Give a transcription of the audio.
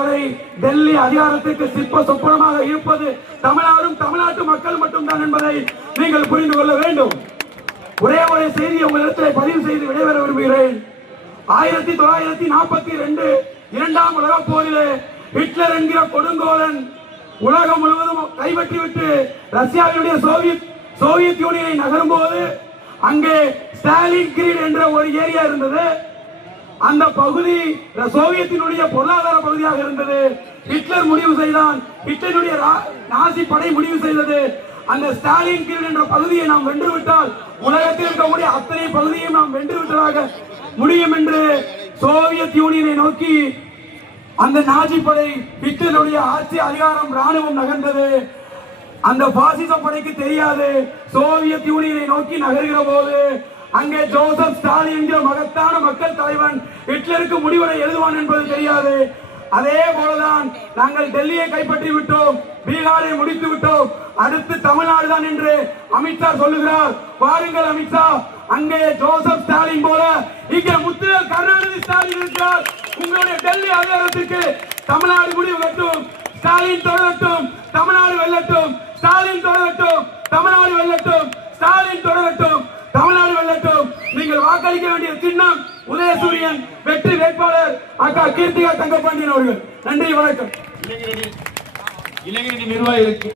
வரை டெல்லி அதிகாரத்துக்கு சிற்ப சொப்பனமாக இருப்பது தமிழ்நாடும் தமிழ்நாட்டு மக்கள் மட்டும்தான் என்பதை நீங்கள் புரிந்து கொள்ள வேண்டும். ஒரே ஒரு செய்தி உங்களிடத்தில் பதிவு செய்து விடைபெற விரும்புகிறேன். 1942 இரண்டாம் உலக போரிலே ஹிட்லர் என்கிற கொடுங்கோலன் உலகம் முழுவதும் கைப்பற்றிவிட்டு ரஷ்யாவினுடைய சோவியத் யூனியனை நகரும் போது அங்கே ஸ்டாலின் கிரீட் என்ற ஒரு ஏரியா இருந்தது. அந்த பகுதி சோவியத்தினுடைய பொருளாதார பகுதியாக இருந்தது. ஹிட்லர் முடிவு செய்தான், ஹிட்லருடைய நாசி படை முடிவு செய்தது, அந்த ஸ்டாலின் கிரீட் என்ற பகுதியை நாம் வென்றுவிட்டால் உலகத்தில் இருக்கக்கூடிய அத்தனை பகுதியையும் நாம் வென்றுவிட்டதாக முடியும் என்று சோவியத் யூனியனை நோக்கி அந்த நாசி படை ஹிட்லருடைய ஆட்சி அதிகாரம் ராணுவம் நகர்ந்தது. அந்த பாசிச படைக்கு தெரியாது சோவியத் யூனியனை நோக்கி நகர்கிற போது அங்கே ஜோசப் ஸ்டாலின் என்கிற மகத்தான மக்கள் தலைவன் ஹிட்லருக்கு முடிவுரை எழுதுவான் என்பது தெரியாது. அதே போலதான் நாங்கள் டெல்லியை கைப்பற்றி விட்டோம், பீகாரை முடித்து விட்டோம், அடுத்து தமிழ்நாடு தான் என்று அமித்ஷா சொல்லுகிறார். வாருங்கள் அமித்ஷா, அங்கே ஜோசப் ஸ்டாலின் போல இங்கே முத்துவேல் கருணாநிதி ஸ்டாலின் இருக்கிறார். உங்களுடைய டெல்லி அதிகாரத்துக்கு தமிழ்நாடு முடிவு கட்டும், ஸ்டாலின் தொடரட்டும், தமிழ்நாடு வெல்லட்டும், ஸ்டாலின் தொடரட்டும், தமிழ்நாடு வெல்லட்டும், ஸ்டாலின் தொடரட்டும், தமிழ்நாடு வெல்லட்டும். நீங்கள் வாக்களிக்க வேண்டிய சின்னம் உதயசூரியன், வெற்றி வேட்பாளர் அக்கா கீர்த்திகா தங்கப்பாண்டியன் அவர்கள். நன்றி, வணக்கம். இளைஞரணி நிர்வாகிகளுக்கு